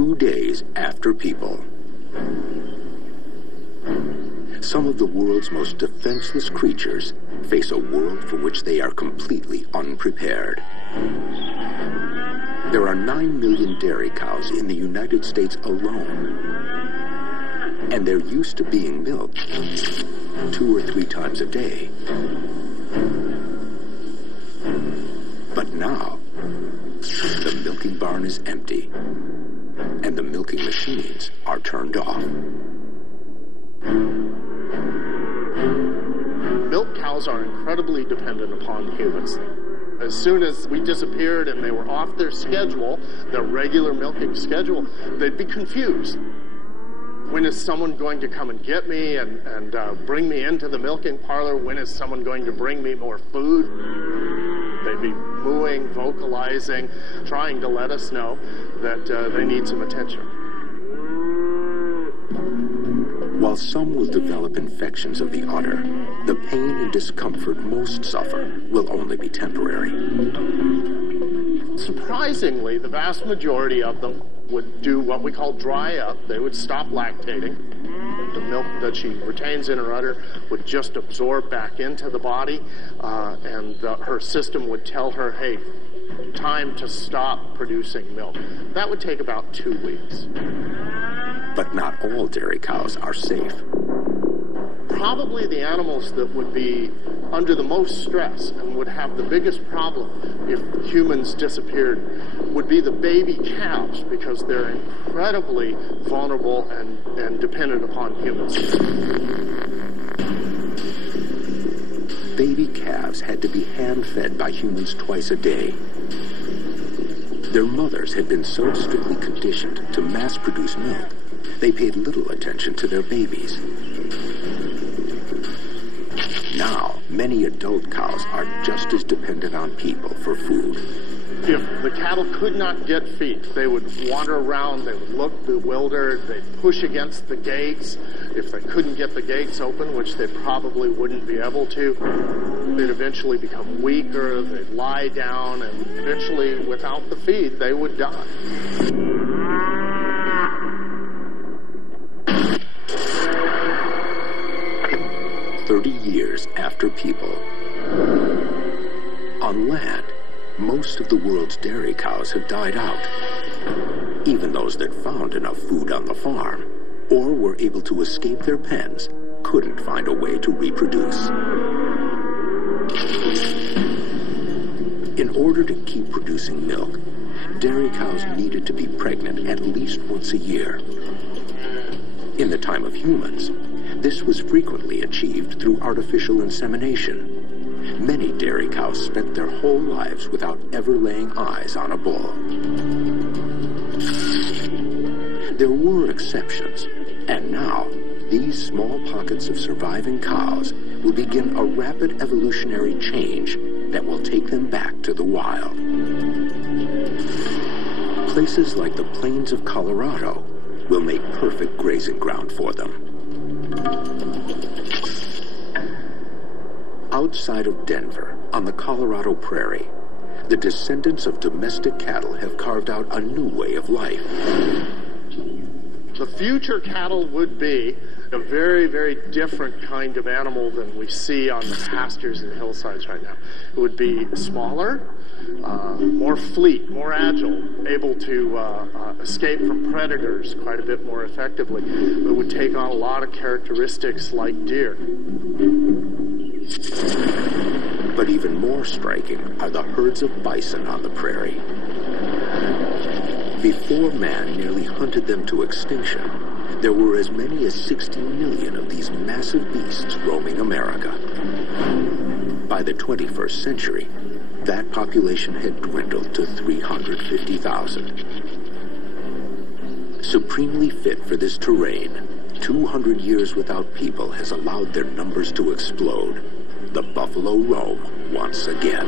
2 days after people. Some of the world's most defenseless creatures face a world for which they are completely unprepared. There are 9 million dairy cows in the United States alone, and they're used to being milked 2 or 3 times a day. But now, the milking barn is empty, and the milking machines are turned off. Milk cows are incredibly dependent upon humans. As soon as we disappeared and they were off their schedule, their regular milking schedule, they'd be confused. When is someone going to come and get me and bring me into the milking parlor? When is someone going to bring me more food? They'd be mooing, vocalizing, trying to let us know that they need some attention. While some will develop infections of the udder, the pain and discomfort most suffer will only be temporary. Surprisingly, the vast majority of them would do what we call dry up. They would stop lactating. The milk that she retains in her udder would just absorb back into the body, and her system would tell her, hey, time to stop producing milk. That would take about 2 weeks. But not all dairy cows are safe. Probably the animals that would be under the most stress and would have the biggest problem if humans disappeared would be the baby calves, because they're incredibly vulnerable and dependent upon humans. Baby calves had to be hand-fed by humans twice a day. Their mothers had been so strictly conditioned to mass-produce milk, they paid little attention to their babies. Now, many adult cows are just as dependent on people for food. If the cattle could not get feed, they would wander around, they would look bewildered, they'd push against the gates. If they couldn't get the gates open, which they probably wouldn't be able to, they'd eventually become weaker, they'd lie down, and eventually, without the feed, they would die. 30 years after people. On land, most of the world's dairy cows have died out. Even those that found enough food on the farm, or were able to escape their pens, couldn't find a way to reproduce. In order to keep producing milk, dairy cows needed to be pregnant at least once a year. In the time of humans, this was frequently achieved through artificial insemination. Many dairy cows spent their whole lives without ever laying eyes on a bull. There were exceptions, and now these small pockets of surviving cows will begin a rapid evolutionary change that will take them back to the wild. Places like the plains of Colorado will make perfect grazing ground for them. Outside of Denver, on the Colorado prairie, the descendants of domestic cattle have carved out a new way of life. The future cattle would be a very, very different kind of animal than we see on the pastures and hillsides right now. It would be smaller, more fleet, more agile, able to escape from predators quite a bit more effectively. It would take on a lot of characteristics like deer. But even more striking are the herds of bison on the prairie. Before man nearly hunted them to extinction, there were as many as 60 million of these massive beasts roaming America. By the 21st century, that population had dwindled to 350,000. Supremely fit for this terrain, 200 years without people has allowed their numbers to explode. The buffalo roam once again.